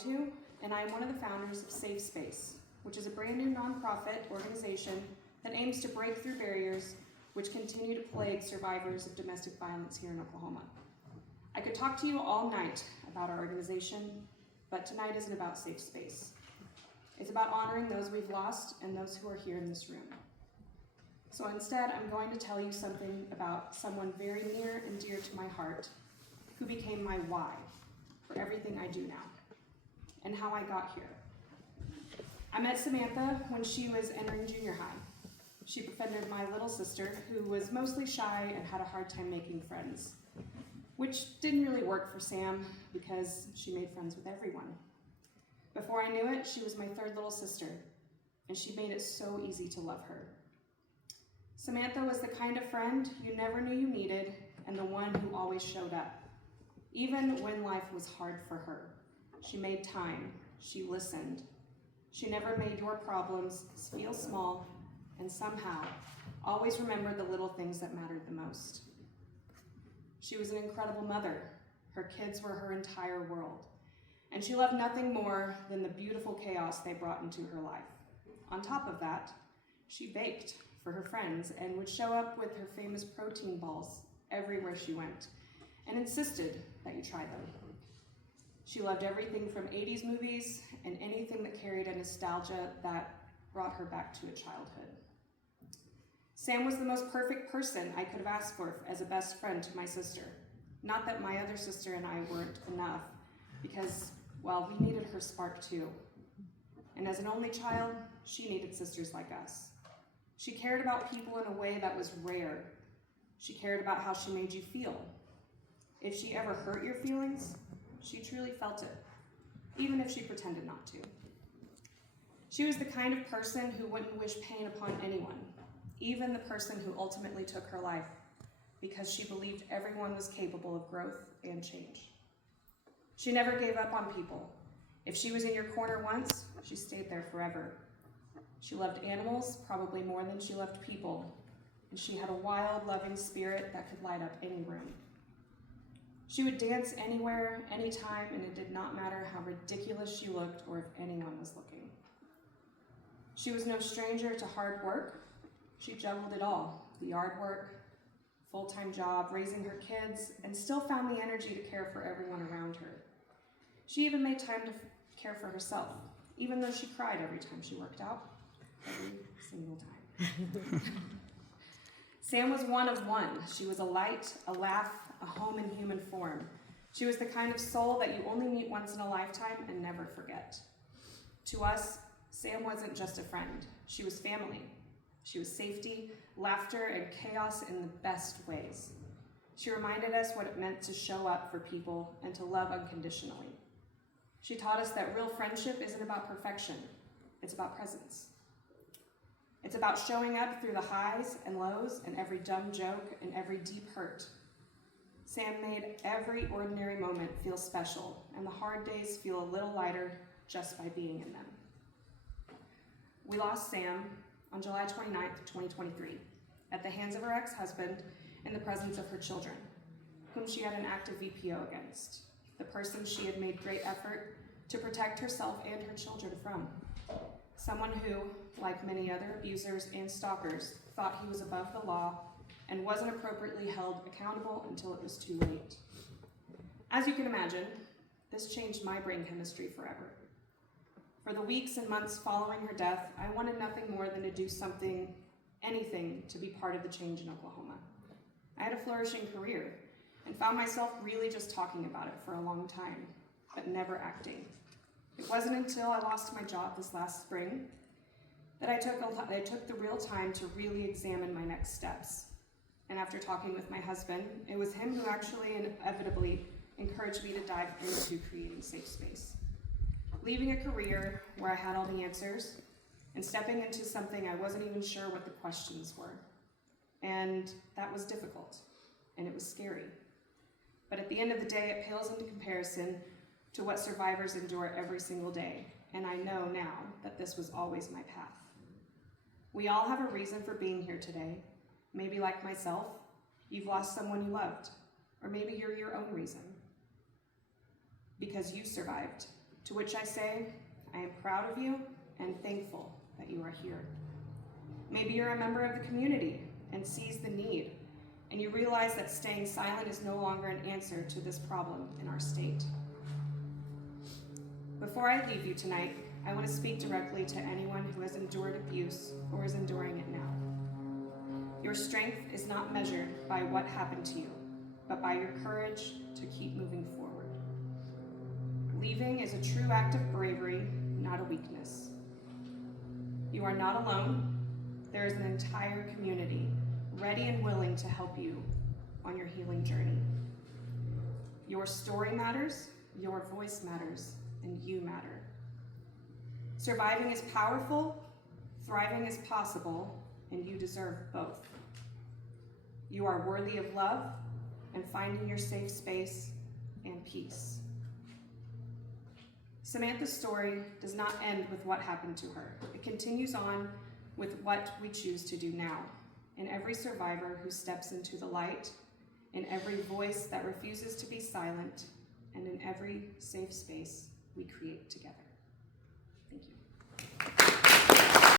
Haugeto, and I am one of the founders of Safe Space, which is a brand new nonprofit organization that aims to break through barriers which continue to plague survivors of domestic violence here in Oklahoma. I could talk to you all night about our organization, but tonight isn't about Safe Space. It's about honoring those we've lost and those who are here in this room. So instead, I'm going to tell you something about someone very near and dear to my heart who became my why for everything I do now and how I got here. I met Samantha when she was entering junior high. She befriended my little sister, who was mostly shy and had a hard time making friends, which didn't really work for Sam because she made friends with everyone. Before I knew it, she was my third little sister, and she made it so easy to love her. Samantha was the kind of friend you never knew you needed and the one who always showed up. Even when life was hard for her, she made time, she listened. She never made your problems feel small, and somehow always remembered the little things that mattered the most. She was an incredible mother. Her kids were her entire world, and she loved nothing more than the beautiful chaos they brought into her life. On top of that, she baked for her friends and would show up with her famous protein balls everywhere she went and insisted that you try them. She loved everything from 80s movies and anything that carried a nostalgia that brought her back to a childhood. Sam was the most perfect person I could have asked for as a best friend to my sister. Not that my other sister and I weren't enough, because, well, we needed her spark too. And as an only child, she needed sisters like us. She cared about people in a way that was rare. She cared about how she made you feel. If she ever hurt your feelings, she truly felt it, even if she pretended not to. She was the kind of person who wouldn't wish pain upon anyone, even the person who ultimately took her life, because she believed everyone was capable of growth and change. She never gave up on people. If she was in your corner once, she stayed there forever. She loved animals probably more than she loved people, and she had a wild, loving spirit that could light up any room. She would dance anywhere, anytime, and it did not matter how ridiculous she looked or if anyone was looking. She was no stranger to hard work. She juggled it all, the yard work, full-time job, raising her kids, and still found the energy to care for everyone around her. She even made time to care for herself, even though she cried every time she worked out, every single time. Sam was one of one. She was a light, a laugh, a home in human form. She was the kind of soul that you only meet once in a lifetime and never forget. To us, Sam wasn't just a friend. She was family. She was safety, laughter, and chaos in the best ways. She reminded us what it meant to show up for people and to love unconditionally. She taught us that real friendship isn't about perfection, it's about presence. It's about showing up through the highs and lows and every dumb joke and every deep hurt. Sam made every ordinary moment feel special and the hard days feel a little lighter just by being in them. We lost Sam on July 29th, 2023, at the hands of her ex-husband in the presence of her children, whom she had an active VPO against, the person she had made great effort to protect herself and her children from. Someone who, like many other abusers and stalkers, thought he was above the law and wasn't appropriately held accountable until it was too late. As you can imagine, this changed my brain chemistry forever. For the weeks and months following her death, I wanted nothing more than to do something, anything, to be part of the change in Oklahoma. I had a flourishing career and found myself really just talking about it for a long time, but never acting. It wasn't until I lost my job this last spring that I took the real time to really examine my next steps. And after talking with my husband, it was him who actually inevitably encouraged me to dive into creating Safe Space. Leaving a career where I had all the answers and stepping into something I wasn't even sure what the questions were. And that was difficult, and it was scary. But at the end of the day, it pales into comparison to what survivors endure every single day, and I know now that this was always my path. We all have a reason for being here today. Maybe like myself, you've lost someone you loved, or maybe you're your own reason. Because you survived To which I say, I am proud of you and thankful that you are here. Maybe you're a member of the community and sees the need, and you realize that staying silent is no longer an answer to this problem in our state. Before I leave you tonight, I want to speak directly to anyone who has endured abuse or is enduring it now. Your strength is not measured by what happened to you, but by your courage to keep moving forward. Leaving is a true act of bravery, not a weakness. You are not alone. There is an entire community ready and willing to help you on your healing journey. Your story matters, your voice matters, and you matter. Surviving is powerful, thriving is possible, and you deserve both. You are worthy of love and finding your safe space and peace. Samantha's story does not end with what happened to her. It continues on with what we choose to do now. In every survivor who steps into the light, in every voice that refuses to be silent, and in every safe space we create together. Thank you.